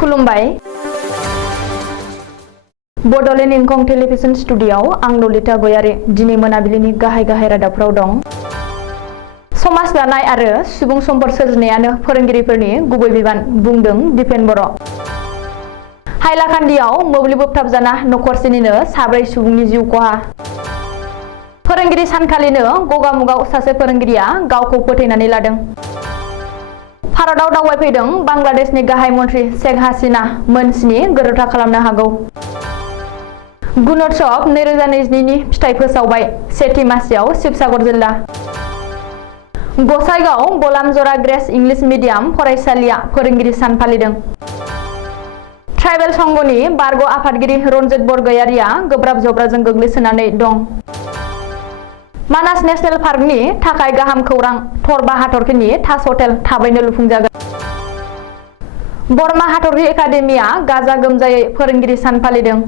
खुलुमबाय। बड'लेण्ड इंखं टेलिभिजन स्टुडिय'आव आं ललिता गयारी दिनै मोनाबिलिनि गाहाय रादाबफोराव दं। समाज दानाय आरो सुबुं सम्पद सोरजिनायानो फोरोंगिरिफोरनि गुबै बिबान बुंदों दिपेन बर'। हाइलाकान्दियाव मोब्लिब बोबथाबजाना नखरसेनिनो 4 सुबुंनि जिउ खहा। फोरोंगिरि सानखालिनो गगामुगाव सासे फोरोंगिरिया गावखौ फोथैनानै लादों। भारताव दावबायफैदों बांलादेशनि गाहाय मन्त्रि शेख हासिना मोनस्नि गोरोबथा खालामनो हागौ। गुणोत्सव 2022 नि फिथाइ फोसावबाय सेथि मासियाव शिबसागर जिल्ला। गसाइगाव गलामजरा ग्रेस इंलिश मिडियाम फरायसालिया फोरोंगिरि सान फालिदों। ट्राइबेल संघनि बारग' आफादगिरि रनजित बरगयारिया गोब्राब जब्राजों गोग्लैसोनानै दं। मानास नेशनेल पार्कनि थाखाय गाहाम खौरां थरबा हाथरखिनि ताज हटेल थाबैनो लुफुंजागोन। बरमा हाथरखि एकाडेमिया गाजा गोमजायै फोरोंगिरि सान फालिदों।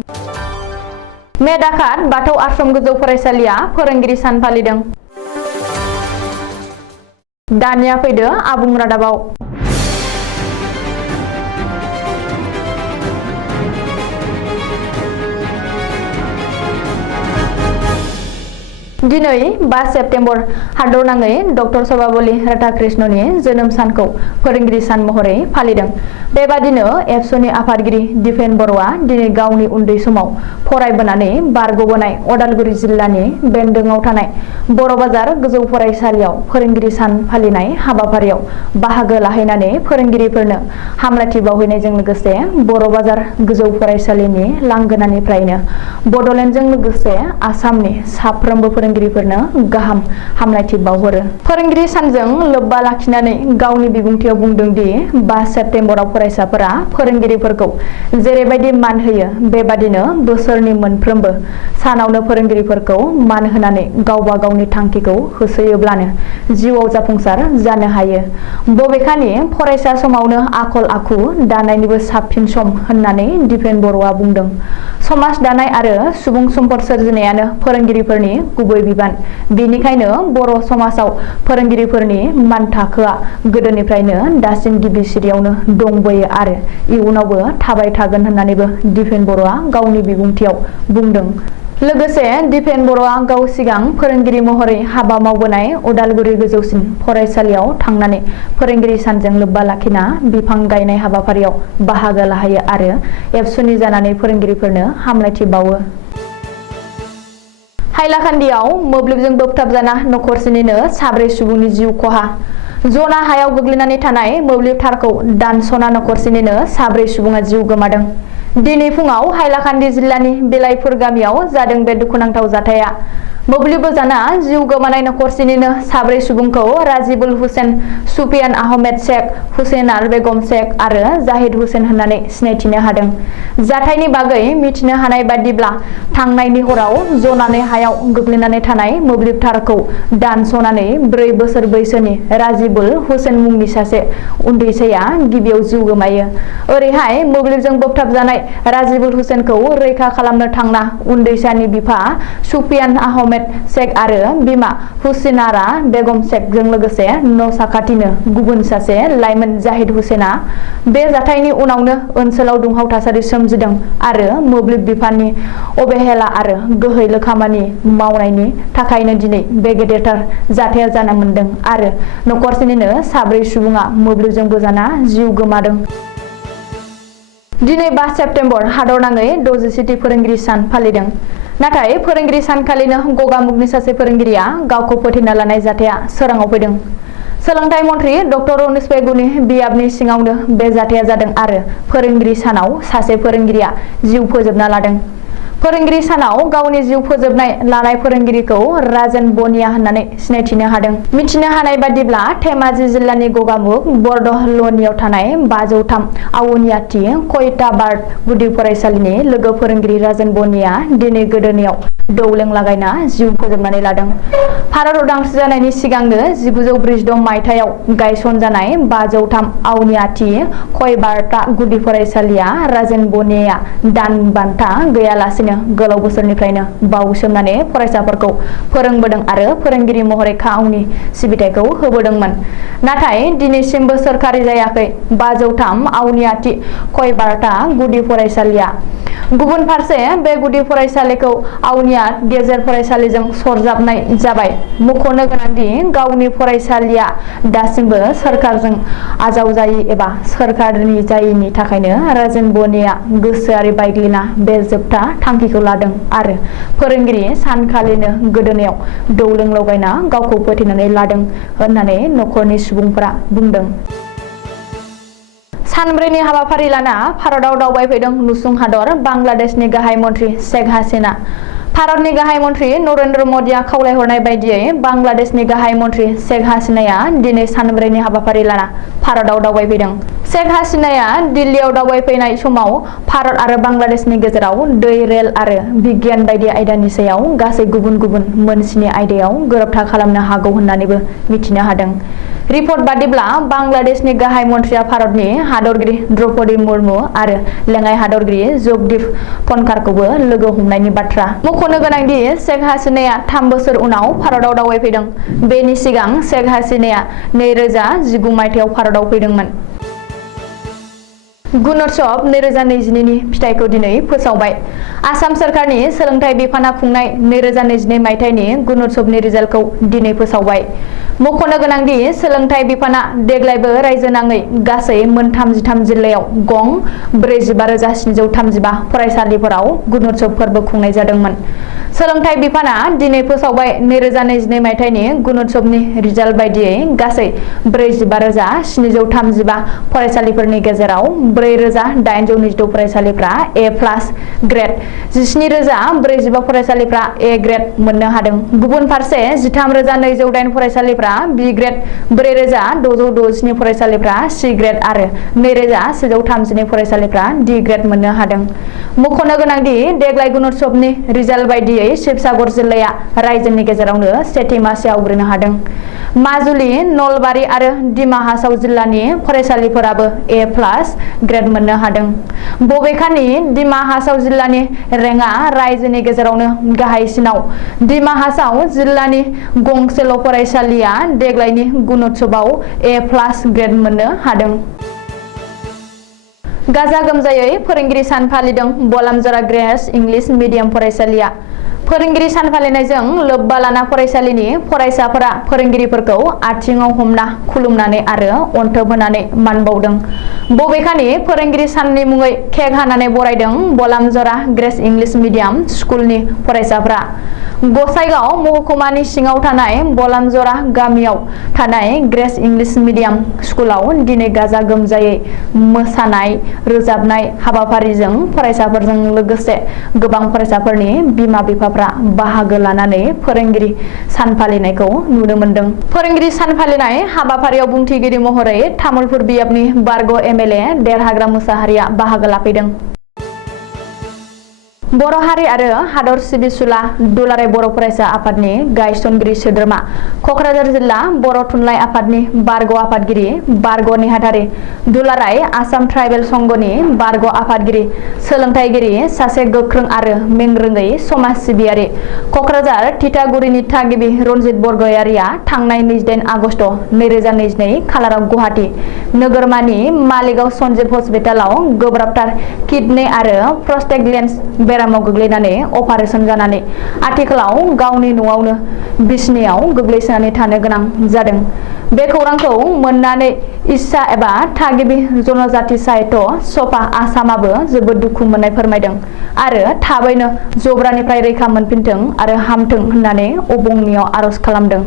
मेदाकाट बाथौ आश्रम गोजौ फरायसालिया फोरोंगिरि सान फालिदों। दानिया फैदो आबुं रादाबाव। दिनै 5 सेप्तेम्बर हादरनाङै डक्टर सर्वपल्ली राधाकृष्णननि जोनोम सानखौ फोरोंगिरि सान महरै फालिदों। बेबादिनो एबसुनि आफादगिरि दिपेन बर'आ दिनै गावनि उन्दै समाव फरायबोनानै बारग'बोनाय अदालगुरि जिल्लानि बेन्दोङाव थानाय बर' बाजार गोजौ फरायसालियाव फोरोंगिरि सान फालिनाय हाबाफारियाव बाहागो लाहैनानै फोरोंगिरिफोरनो हामलायथि बावहैनायजों लोगोसे बर' बाजार गोजौ फरायसालिनि लांगोनानिफ्रायनो बड'लेण्डजों लोगोसे आसामनि साफ्रोमबो फोरोंगिरिफोरनो गाहाम हामलायथि बावहरो। फोरोंगिरि सानजों लोब्बा लाखिनानै गावनि बिबुंथियाव बुंदों दि 5 सेप्तेम्बराव फरायसाफोरा फोरोंगिरिफोरखौ जेरैबायदि मान होयो बेबादिनो बोसोरनि मोनफ्रोमबो सानावनो फोरोंगिरिफोरखौ मान होनानै गावबा गावनि थांखिखौ होसोयोब्लानो जिउआव जाफुंसार जानो हायो। बबेखानि फरायसा समावनो आखल आखु दानायनिबो साबसिन सम होननानै दिपेन बर'आ बुंदों। समाज दानाय आरो सुबुं सम्पद सोरजिनायानो फोरोंगिरिफोरनि गुबै बिबान। बेनिखायनो बर' समाजाव फोरोंगिरिफोरनि मानथाखोआ गोदोनिफ्रायनो दासिम गिबि सिरियावनो दंबोयो आरो इयुनावबो थाबाय थागोन होननानैबो दिपेन बर'आ गावनि बिबुंथियाव बुंदों। लोगोसे दिपेन बर'आ गाव सिगां फोरोंगिरि महरै हाबा मावबोनाय उदालगुरि गोजौसिन फरायसालियाव थांनानै फोरोंगिरि सानजों लोब्बा लाखिना बिफां गायनाय हाबाफारियाव बाहागो लाहैयो आरो एबसुनि जानानै फोरोंगिरिफोरनो हामलायथि बावो। हाइलाकान्दियाव मोब्लिबजों बोबथाबजाना नखरसेनिनो 4 सुबुंनि जिउ खहा। जना हायाव गोग्लैनानै थानाय मोब्लिब थारखौ दानस'ना नखरसेनिनो 4 सुबुङा जिउ गोमादों। दिनै फुङाव हाइलाकान्दी जिल्लानि बिलाइपुर गामियाव जादों बे दुखुनांथाव जाथाया। मोब्लिब बोजाना जिउ गोमानाय नखरसेनिनो 4 सुबुंखौ राजिबुल हुसेन, सुफियान आहमेद शेख, हुसेनार बेगम शेख आरो जाहिद हुसेन होननानै सिनायथिनो हादों। जाथायनि बागै मिथिनो हानाय बादिब्ला थांनायनि हराव जनानै हायाव गोग्लैनानै थानाय मोब्लिब थारखौ दानस'नानै 4 बोसोर बैसोनि राजिबुल हुसेन मुंनि सासे उन्दैसाया गिबियाव जिउ गोमायो। ओरैहाय मोब्लिबजों बोबथाबजानाय राजिबुल हुसेनखौ रैखा खालामनो थांना उन्दैसानि बिफा सुफियान आहमेद शेख आरो बिमा हुसेनारा बेगम शेखजों लोगोसे न' साखाथिनो गुबुन सासे लाइमोन जाहिद हुसेना बे जाथायनि उनावनो ओनसोलाव दुंहाव थासारि सोमजिदों आरो मोब्लिब बिफाननि अबहेला आरो गोहैलो खामानि मावनायनि थाखायनो दिनै बे गेदेरथार जाथाया जानो मोनदों आरो नखरसेनिनो 4 सुबुङा मोब्लिबजों बोजाना जिउ गोमादों। दिनै 5 सेप्तेम्बर हादरनाङै 67थि फोरोंगिरि सान फालिदों। नाथाय फोरोंगिरि सानखालिनो गगामुगनि सासे फोरोंगिरिया गावखौ फोथैना लानाय जाथाया सोराङाव फैदों। सोलोंथाइ मन्त्रि डक्टर रनिस पेगुनि बियाबनि सिङावनो बे जाथाया जादों आरो फोरोंगिरि सानाव सासे फोरोंगिरिया जिउ फोजोबना लादों। फोरोंगिरि सानाव गावनि जिउ फोजोबनाय लानाय फोरोंगिरिखौ राजेन बनिया होननानै सिनायथिनो हादों। मिथिनो हानाय बादिब्ला धेमाजि जिल्लानि गगामुग बरद'लनियाव थानाय 503 आवनियाथि कयटा बार्ड गुदि फरायसालिनि लोगो फोरोंगिरि राजेन बनिया दिनै गोदोनायाव दौलें लागायना जिउ फोजोबनानै लादों। भारत उदांस्रि जानायनि सिगांनो 1946 मायथाइयाव गायसनजानाय 503 आउनियाथि कयबार्ता गुदि फरायसालिया राजेन बनिया दान बान्था गैयालासेनो गोलाव बोसोरनिफ्रायनो बावसोमनानै फरायसाफोरखौ फोरोंबोदों आरो फोरोंगिरि महरै गावनि सिबिथायखौ होबोदोंमोन। नाथाय दिनैसिमबो सोरखारि जायाखै 503 आउनियाथि कयबार्ता गुदि फरायसालिया। गुबुन फारसे बे गुदि फरायसालिखौ आउनियात गेजेर फरायसालिजों सरजाबनाय जाबाय। मख'नो गोनांदि गावनि फरायसालिया दासिमबो सोरखारजों आजावजायि एबा सोरखारनि जायिनि थाखायनो राजेन बनिया गोसोआरि बायग्लिना बे जोबथा थांखिखौ लादों आरो फोरोंगिरि सानखालिनो गोदोनायाव दौलें लगायना गावखौ फोथैनानै लादों होननानै नखरनि सुबुंफोरा बुंदों। सानब्रैनि हाबाफारि लाना भारताव दावबायफैदों नुसुं हादर बांलादेशनि गाहाय मन्थ्रि शेख हासिना। भारतनि गाहाय मन्थ्रि नरेन्द्र मदिया खावलायहरनाय बायदियै बांलादेशनि गाहाय मन्थ्रि शेख हासिनाया दिनै सानब्रैनि हाबाफारि लाना भारताव दावबायफैदों। शेख हासिनाया दिल्लीयाव दावबायफैनाय समाव भारत आरो बांलादेशनि गेजेराव दै, रेल आरो बिगियान बायदि आयदानि सायाव गासै गुबुन गुबुन मोन 7 आयदायाव गोरोबथा खालामनो हागौ होननानैबो मिथिनो हादों। रिपर्ट बादिब्ला बांलादेशनि गाहाय मन्थ्रिया भारतनि हादरगिरि द्रौपदी मुर्मु आरो लेङाइ हादरगिरि जगदीप धनखारखौबो लोगो हमनायनि बाथ्रा। मख'नो गोनांदि शेख हासिनाया 3 बोसोर उनाव भारताव दावबायफैदों। बेनि सिगां शेख हासिनाया 2019 मायथाइयाव भारताव फैदोंमोन। गुणोत्सव 2022 नि फिथाइखौ दिनै फोसावबाय। आसाम सोरखारनि सोलोंथाइ बिफाना खुंनाय 2022 मायथाइनि गुणोत्सवनि रिजाल्टखौ दिनै फोसावबाय। मख'नो गोनांदि सोलोंथाइ बिफाना देग्लायबो रायजो नाङै गासै मोन 33 जिल्लायाव गं 45,735 फरायसालिफोराव गुणोत्सव फोरबो खुंनाय जादोंमोन। सोलोंथाइ बिफाना दिनै फोसावबाय 2022 मायथाइनि गुणोत्सवनि रिजाल्ट बायदियै गासै 45,735 फरायसालिफोरनि गेजेराव 4,826 फरायसालिफ्रा ए+ ग्रेड, 17,045 फरायसालिफ्रा ए ग्रेड मोननो हादों। गुबुन फारसे 13,208 फरायसालिफ्रा बी ग्रेड, 4,667 फरायसालिफ्रा सी ग्रेड आरो 2,132 फरायसालिफ्रा डी ग्रेड मोननो हादों। मख'नो गोनांदि देग्लाय गुणोत्सवनि रिजाल्ट बायदियै शिबसागर जिल्लाया रायजोनि गेजेरावनो सेथि मासि आवग्रिनो हादों। माजुलि, नलबारि आरो डिमा हासाव जिल्लानि फरायसालिफोराबो ए+ ग्रेड मोननो हादों। बबेखानि डिमा हासाव जिल्लानि रेंकआ रायजोनि गेजेरावनो गाहायसिनाव। डिमा हासाव जिल्लानि गंसेल' फरायसालिया देग्लायनि गुणोत्सवआव ए+ ग्रेड मोननो हादों। गाजा गोमजायै फोरोंगिरि सान फालिदों बलामजरा ग्रेस इंलिश मिडियाम फरायसालिया। फोरोंगिरि सान फालिनायजों लोब्बा लाना फरायसालिनि फरायसाफोरा फोरोंगिरिफोरखौ आथिङाव हमना खुलुमनानै आरो अनथोब होनानै मान बावदों। बबेखानि फोरोंगिरि साननि मुङै केक हानानै बरायदों बलामजरा ग्रेस इंलिश मिडियाम स्कुलनि फरायसाफोरा। गसाइगाव महकुमानि सिङाव थानाय बलामजरा गामियाव थानाय ग्रेस इंलिश मिडियाम स्कुलाव दिनै गाजा गोमजायै मोसानाय रोजाबनाय हाबाफारिजों फरायसाफोरजों लोगोसे गोबां फरायसाफोरनि बिमा-बिफाफ्रा बाहागो लानानै फोरोंगिरि सान फालिनायखौ नुनो मोन्दों। फोरोंगिरि सान फालिनाय हाबाफारियाव बुंथिगिरि महरै तामुलपुर बियाबनि बारग' एमएलए देरहाग्रा मुसाहारिया बाहागो लाफैदों। बर' हारि आरो हादर सिबिसुला दुलाराय बर' फरायसा आफादनि गायसनगिरि सोद्रोमा, कक्राझार जिल्ला बर' थुनलाइ आफादनि बारग' आफादगिरि, बारग' नेहाथारि, दुलाराय आसाम ट्राइबेल संघनि बारग' आफादगिरि, सोलोंथाइगिरि, सासे गोख्रों आरो मेंरोङै समाज सिबियारि, कक्राझार तितागुरिनि थागिबि रनजित बरगयारिया थांनाय 28 आगस्ट 2022 खालाराव गुवाहाटी नोगोरमानि मालिगाव सन्जीब हस्पिटालाव गोब्राबथार किडनी आरो प्रस्टेट लेन्स बेरामाव गोग्लैनानै अपारेशन जानानै आथिखालाव गावनि न'आवनो बिसनायाव गोग्लैसोनानै थानो गोनां जादों। बे खौरांखौ मोननानै इस्सा एबा थागिबि जनजाति साहित्य सभा आसामाबो जोबोद दुखु मोननाय फोरमायदों आरो थाबैनो जब्रानिफ्राय रैखा मोनफिनथों आरो हामथों होननानै अबंनियाव आरज खालामदों।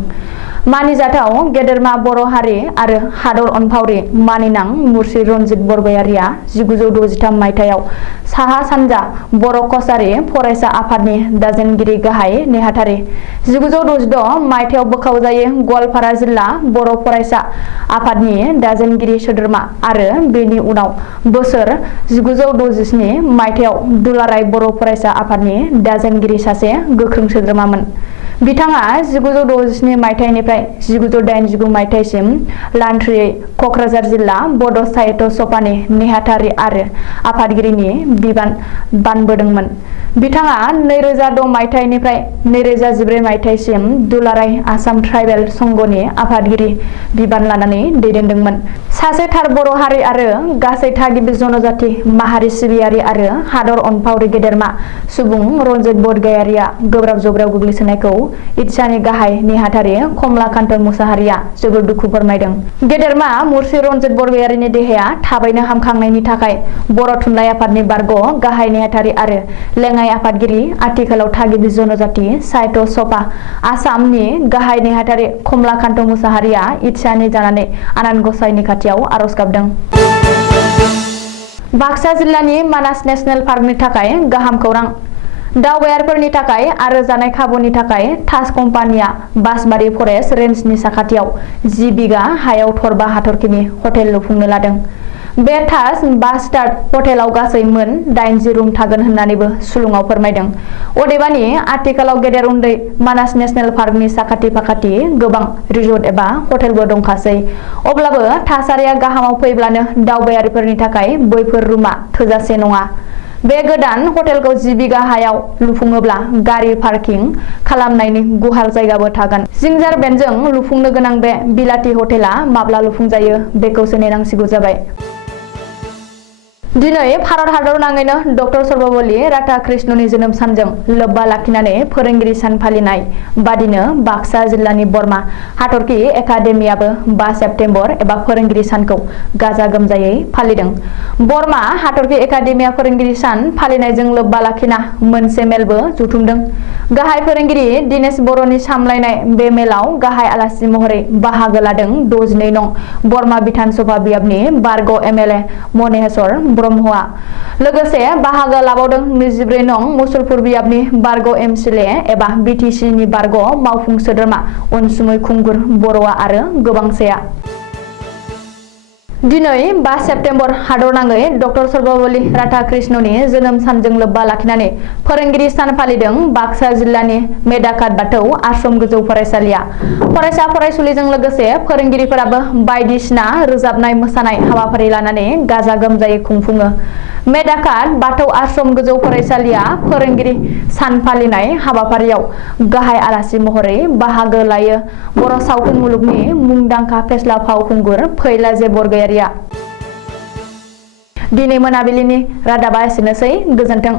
मानिजाथाव गेदेरमा बर' हारि आरो हादर अनफावरि मानिनां मुर्सि रनजित बरगयारिया 1963 मायथाइयाव साहा सानजा बर' कसारि फरायसा आफादनि दाजेनगिरि गाहाय नेहाथारि 1966 मायथाइयाव बोखावजायो गवालपारा जिल्ला बर' फरायसा आफादनि दाजेनगिरि सोद्रोमा आरो बेनि उनाव बोसोर 1967 मायथाइयाव दुलाराय बर' फरायसा आफादनि दाजेनगिरि सासे गोख्रों सोद्रोमामोन। बिथाङा 1967 मायथाइनिफ्राय 1989 मायथाइसिम लान्थ्रियै कक्राझार जिल्ला बड' साहित्य सभानि नेहाथारि आरो आफादगिरिनि बिबान बानबोदोंमोन। बिथाङा 2006 मायथाइनिफ्राय 2014 मायथाइसिम दुलाराय आसाम ट्राइबेल संघनि आफादगिरि बिबान लानानै दैदेनदोंमोन। सासे थार बर' हारि आरो गासै थागिबि जनजाति माहारि सिबियारि आरो हादर अनफावरि गेदेरमा सुबुं रनजित बरगयारिया गोब्राब जब्रायाव गोग्लैसोनायखौ इटसानि गाहाय नेहाथारि कमलाकान्त मुसाहारिया जोबोर दुखु फोरमायदों। गेदेरमा मुर्सि रनजित बरगयारिनि देहाया थाबैनो हामखांनायनि थाखाय बर' थुनलाइ आफादनि बारग' गाहाय नेहाथारि आरो लेङाइ आफादगिरि आथिखालाव थागिबि जनजाति साहित्य सभा आसामनि गाहाय नेहाथारि कमलाकान्त मुसाहारिया इटसानि जानानै आनान गसाइनि खाथियाव आरज गाबदों। बाक्सा जिल्लानि मानास नेशनेल पार्कनि थाखाय गाहाम खौरां। दावबायारिफोरनि थाखाय आरो जानाय खाबुनि थाखाय ताज कम्पानिया बासबारि फरेस्ट रेन्जनि साखाथियाव 10 बिगा हायाव थरबा हाथरखिनि हटेल लुफुंनो लादों। बे ताज बास स्टार हटेलाव गासै मोन 80 रुम थागोन होननानैबो सुलुङाव फोरमायदों। अदेबानि आथिखालाव गेदेर उन्दै मानास नेशनेल पार्कनि साखाथि फाखाथि गोबां रिजर्ट एबा हटेलबो दंखासै। अब्लाबो थासारिया गाहामाव फैब्लानो दावबायारिफोरनि थाखाय बैफोर रुमा थोजासे नङा। बे गोदान हटेलखौ 10 बिगा हायाव लुफुङोब्ला गारि पार्किं खालामनायनि गुवार जायगाबो थागोन। जिंजार बेन्डजों लुफुंनो गोनां बे बिलाथि हटेला माब्ला लुफुंजायो बेखौसो नेनांसिगौ जाबाय। दिनै भारत हादर नाङैनो डक्टर सर्वपल्ली राधाकृष्णननि जोनोम सानजों लोब्बा लाखिनानै फोरोंगिरि सान फालिनाय बादिनो बाक्सा जिल्लानि बरमा हाथरखि एकाडेमियाबो 5 सेप्तेम्बर एबा फोरोंगिरि सानखौ गाजा गोमजायै फालिदों। बरमा हाथरखि एकाडेमिया फोरोंगिरि सान फालिनायजों लोब्बा लाखिना मोनसे मेलबो जथुमदों। गाहाय फोरोंगिरि दिनेश बर'नि सामलायनाय बे मेलाव गाहाय आलासि महरै बाहागो लादों 62 नं बरमा बिधान सभा बियाबनि बारग' एमएलए मनेश्वर ब्रह्मआ। लोगोसे बाहागो लाबावदों 24 नं मुसलपुर बियाबनि बारग' एमसिले एबा बिटिसिनि बारग' मावफुं सोद्रोमा अनसुमै खुंगुर बर'आ आरो गोबांसेया। दिनै 5 सेप्तेम्बर हादर नाङै डक्टर सर्वपल्ली राधाकृष्णननि जोनोम सानजों लोब्बा लाखिनानै फोरोंगिरि सान फालिदों बाक्सा जिल्लानि मेदाकाट बाथौ आश्रम गोजौ फरायसालिया। फरायसा फरायसुलिजों लोगोसे फोरोंगिरिफोराबो बायदिसिना रोजाबनाय मोसानाय हाबाफारि लानानै गाजा गोमजायै खुंफुङो। मेदाकाट बाथौ आश्रम गोजौ फरायसालिया फोरोंगिरि सान फालिनाय हाबाफारियाव गाहाय आलासि महरै बाहागो लायो बर' सावथुन मुलुगनि मुंदांखा फेस्ला फावखुंगुर फैलाजे बरगयारिया। दिनै मोनाबिलिनि रादाबा एसेनोसै, गोजोन्थों।